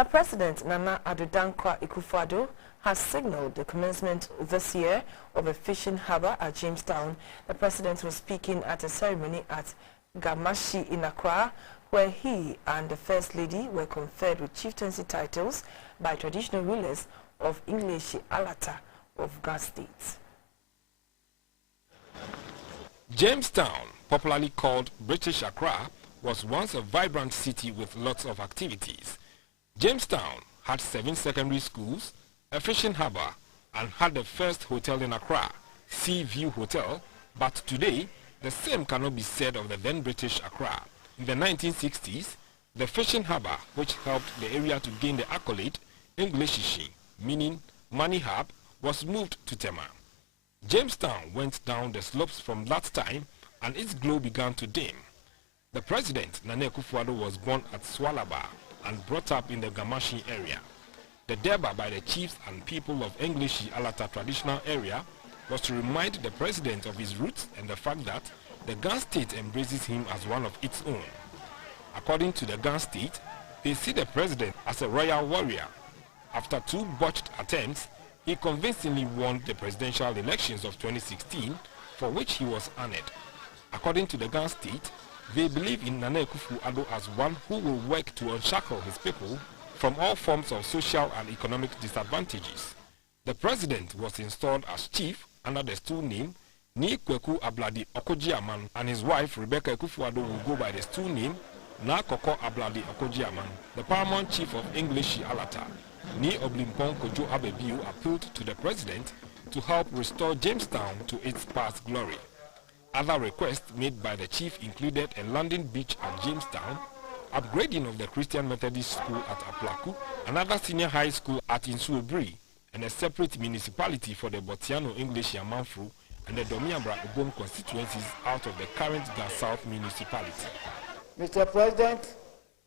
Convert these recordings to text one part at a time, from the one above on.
The President, Nana Addo Akufo-Addo, has signaled the commencement this year of a fishing harbour at Jamestown. The President was speaking at a ceremony at Ga Mashie in Accra, where he and the First Lady were conferred with chieftaincy titles by traditional rulers of Ngleshie, Alata of Ga State. Jamestown, popularly called British Accra, was once a vibrant city with lots of activities. Jamestown had 7 secondary schools, a fishing harbour, and had the first hotel in Accra, Sea View Hotel, but today the same cannot be said of the then British Accra. In the 1960s, the fishing harbour, which helped the area to gain the accolade Ngleshie, meaning money hub, was moved to Tema. Jamestown went down the slopes from that time and its glow began to dim. The President, Nana Akufo-Addo, was born at Swalaba and brought up in the Ga Mashie area. The Deba by the chiefs and people of Ngleshie Alata traditional area was to remind the President of his roots and the fact that the Ga State embraces him as one of its own. According to the Ga State, they see the President as a royal warrior. After 2 botched attempts, he convincingly won the presidential elections of 2016, for which he was honored. According to the Ga State, they believe in Nana Akufo-Addo as one who will work to unshackle his people from all forms of social and economic disadvantages. The President was installed as chief under the stool name Ni Kweku Abladi Okojiaman, and his wife Rebecca Akufo-Addo will go by the stool name Na Koko Abladi Okojiaman. The paramount chief of Ngleshie Alata, Ni Oblimpong Kojo Abebiu, appealed to the President to help restore Jamestown to its past glory. Other requests made by the chief included a landing beach at Jamestown, upgrading of the Christian Methodist School at Aplaku, another senior high school at Insuobri, and a separate municipality for the Botiano Ngleshie Amanfru and the Domiabra Ubom constituencies out of the current Ga South municipality. Mr. President,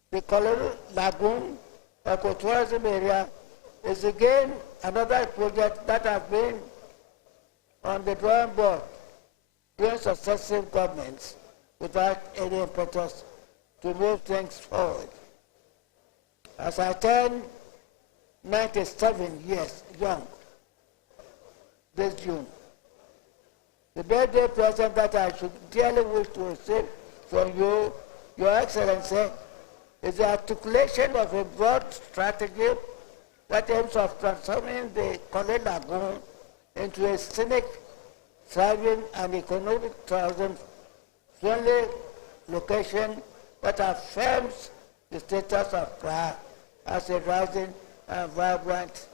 the Colorado Lagoon ecotourism area is again another project that has been on the drawing board during successive governments without any impetus to move things forward. As I turn 97 years young this June, the birthday present that I should dearly wish to receive from you, Your Excellency, is the articulation of a broad strategy that aims of transforming the Colorado Lagoon into a scenic, thriving and economic tourism-friendly location that affirms the status of Accra as a rising and vibrant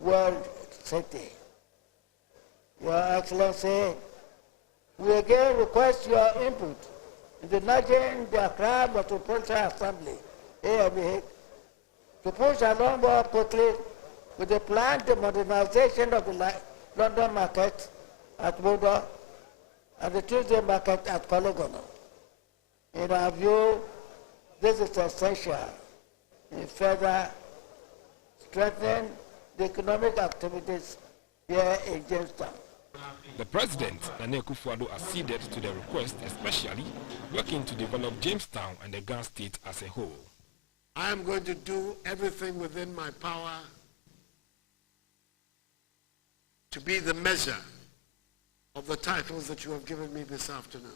world city. Your Excellency, we again request your input in the nudging the Accra Metropolitan Assembly, AMA, to push along more quickly with the planned modernization of the London market at Moda and the Tuesday market at Cologono. In our view, this is essential in further strengthening the economic activities here in Jamestown. The President, Nana Akufo-Addo, acceded to the request, especially working to develop Jamestown and the Ga State as a whole. I am going to do everything within my power to be the measure of the titles that you have given me this afternoon,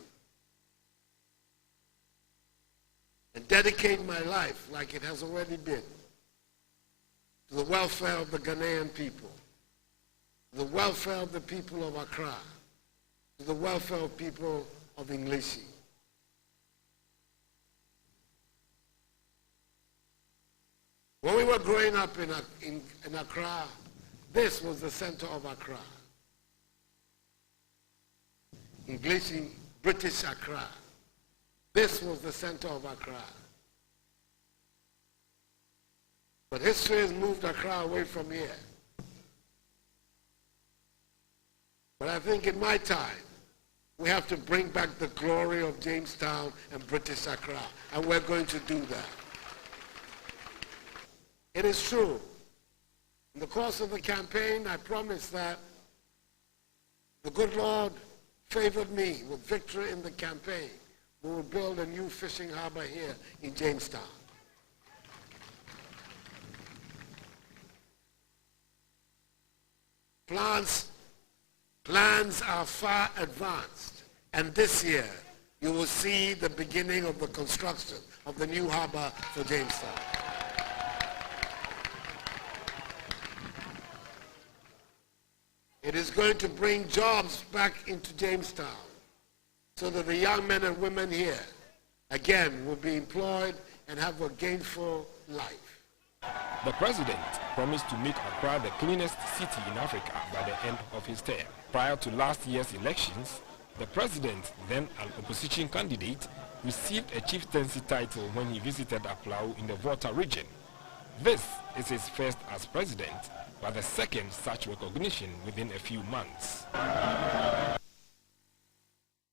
and dedicate my life, like it has already been, to the welfare of the Ghanaian people, the welfare of the people of Accra, to the welfare of people of Ngleshie. When we were growing up in Accra, this was the center of Accra. Ngleshie, British Accra. This was the center of Accra. But history has moved Accra away from here. But I think in my time, we have to bring back the glory of Jamestown and British Accra, and we're going to do that. It is true. In the course of the campaign, I promised that the good Lord favored me with victory in the campaign. We will build a new fishing harbor here in Jamestown. Plans are far advanced, and this year you will see the beginning of the construction of the new harbor for Jamestown. It is going to bring jobs back into Jamestown so that the young men and women here, again, will be employed and have a gainful life. The president promised to make Accra the cleanest city in Africa by the end of his term. Prior to last year's elections, the president, then an opposition candidate, received a chieftaincy title when he visited Accra in the Volta region. This is his first as president, but the second such recognition within a few months.